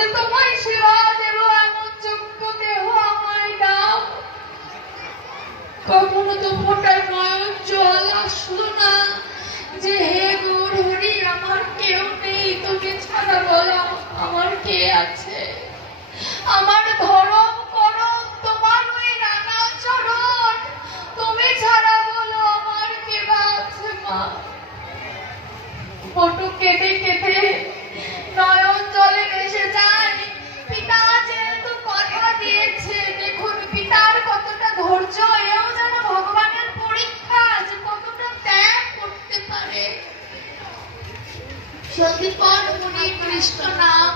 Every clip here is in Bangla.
যে তোমায় সেবা দেব এমন যোগ্য দেহ আমায় দাও। কখনো তো ফোটার নয়ন জল আসলো না যে হে গৌর হরি আমার কেউ নেই, তুমি ছাড়া বলো আমার কে আছে। আমার ধরম করম তোমার ওই রাঙা চরণ, তুমি ছাড়া বলো আমার কে বা আছে মা। ফটো কেটে কেটে নয়ন জলে ভেসে যায়। পিতা যেহেতু কথা দিয়েছে, দেখুন পিতার কতটা ধৈর্য, এও যেন ভগবানের পরীক্ষা যে কতটা ত্যাগ করতে পারে। সন্দীপন মুনি কৃষ্ণ নাম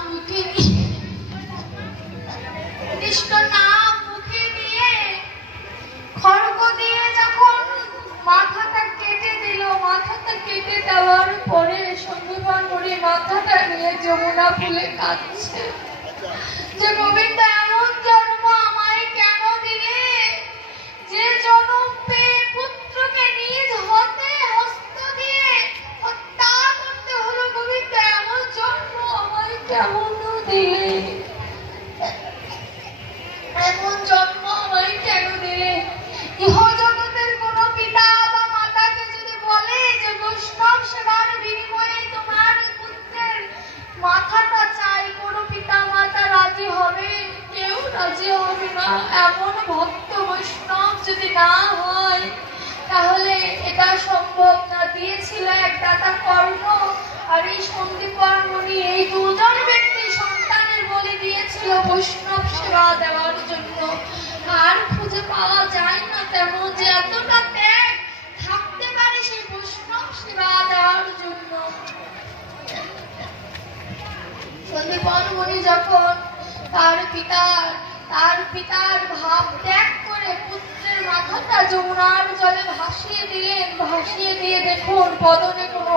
মুখে নিয়ে খড়গ দিয়ে যখন মাথাটা কেটে দিল, মাথাটা কেটে দেওয়ার পরে সন্দীপন মুনি মাথাটা নিয়ে যমুনা ফুলে কাঁদছে যে গোবিন্দ এমন জন্ম আমায় কেন দিলে, যে জন্ম পেয়ে পুত্রকে নিজ হতে হস্ত দিয়ে হত্যা করতে হলো। গোবিন্দ এমন জন্ম আমায় কেমন দিলে, এমন জন্ম আমায় কেন দিলে। ইহ জগতের কোন পিতা বা মাতাকে যদি বলে যে বৈষ্ণব সেবার বিনিময়ে তোমার পুত্রের মাথাটা চাই, কোন পিতা মাতা রাজি হবে? কেউ রাজি হবে না। এমন ভক্ত বৈষ্ণব যদি না হয় তাহলে এটা সম্ভব না। দিয়েছিল এক দাতা কর্ণ আর এই সন্দীপন মুনি, এই দুজন ব্যক্তি সন্তানের বলি দিয়েছিল বৈষ্ণব সেবা দেওয়ার জন্য। আর খুঁজে পাওয়া যায় না তেমন যে এতটা ত্যাগ থাকতে পারে সেই বৈষ্ণব সেবা দেওয়ার জন্য। সন্দীপন মুনি যখন তার পিতার ভাব ত্যাগ করে পুত্রের মাথাটা যমুনার জলে ভাসিয়ে দিলেন, ভাসিয়ে দিয়ে দেখুন বদনে কোনো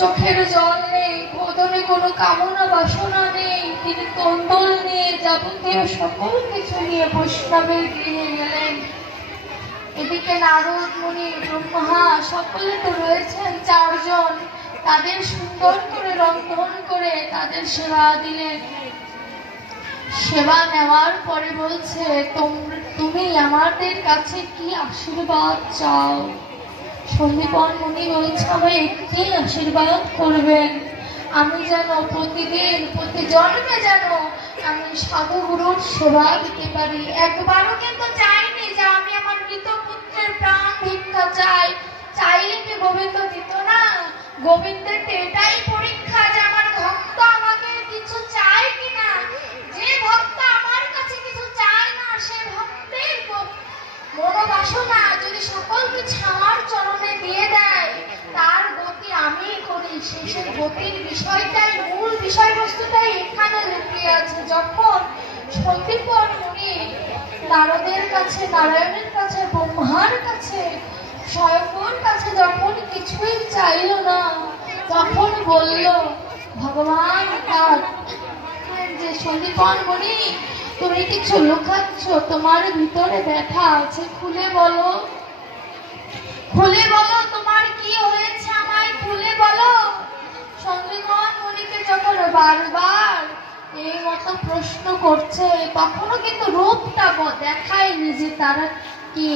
চোখের জল নেই, বদনে কোনো কামনা বাসনা নেই। তিনি কন্দল নিয়ে যাবতীয় সকল কিছু নিয়ে বৈষ্ণবের গৃহে গেলেন। এদিকে নারদ মুনি ব্রহ্মা সকলে তো রয়েছেন চারজন, তাদের সুন্দর করে রন্ধন করে তাদের সেবা দিলেন। সেবা নেওয়ার পরে বলছে তুমি আমাদের কাছে কি আশীর্বাদ চাও? সন্দীপন মুনি বলছে আমি একটি আশীর্বাদ করবেন, আমি যেন প্রতিদিন প্রতি জন্মে যেন আমি সাধু গুরুর সেবা দিতে পারি। একবারও কিন্তু চাইনি যে আমি আমার মৃত পুত্রের প্রাণ ভিক্ষা চাই। চাইলে কি গোবিন্দ দিত না? গোবিন্দের এটাই পরীক্ষা যে আমার ভক্ত আমাকে কিছু চায় কিনা। যে ভক্ত আমার কাছে কিছু চায় না, সে ভক্তের মনোবাসনা যদি সকল কিছু আমার চরণে দিয়ে দেয়, তার গতি আমি করি। শেষের গতির বিষয়টাই, মূল বিষয়বস্তুটাই এখানে লুকিয়ে আছে। যখন সন্দীপন মুনি নারদের কাছে, নারায়ণের কাছে, ব্রহ্মার কাছে, স্বয়ংবর কাছে যখন কিছুই চাইল না, তখন বলল ভগবান যে সন্দীপন মুনি তুমি কিছু লুকাচ্ছ, তোমার ভিতরে ব্যথা আছে, খুলে বলো, খুলে বলো তোমার কি হয়েছে, আমায় খুলে বলো। সন্দীপন মুনিকে যখন বারবার এই মতো প্রশ্ন করছে, তখনও কিন্তু রূপটা দেখায়নি যে তারা কি,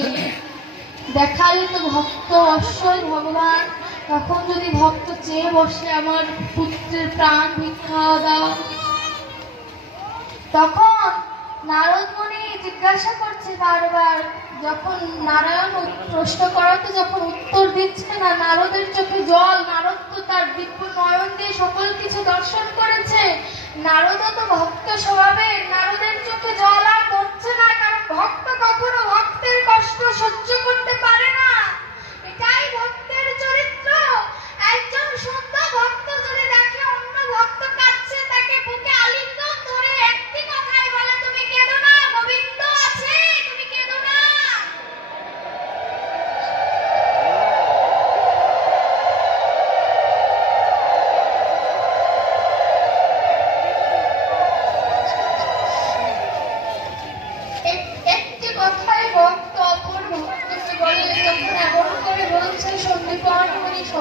দেখালে তো ভক্ত অবশ্যই ভগবান। তখন যদি ভক্ত চেয়ে বসে আমার পুত্রের প্রাণ ভিক্ষা দাও, তখন নারদ মুনি জিজ্ঞাসা করছে বারবার। যখন নারায়ণ প্রশ্ন করাতে যখন উত্তর দিচ্ছে না, নারদের চোখে জল। নারদ তো তার দিব্য নয়ন দিয়ে সকল কিছু দর্শন করেছে, নারদও তো ভক্ত স্বভাবের, নারদের চোখে জল আর পড়ছে না, কারণ ভক্ত কখনো ভক্তের কষ্ট সহ্য করতে পারে না। এটাই ভক্তের চরিত্র। একজন শুদ্ধ ভক্ত যদি দেখে অন্য ভক্ত কাঁদছে, তাকে বুকে আলিঙ্গন ধরে একটি কথাই বলে, তুমি কেঁদো না, গোবিন্দ আছে, তুমি কেঁদো না। একটি কথাই ভক্ত অপর ভক্তকে বলে, তখন এমন করে বলছে সন্দীপন মুনি।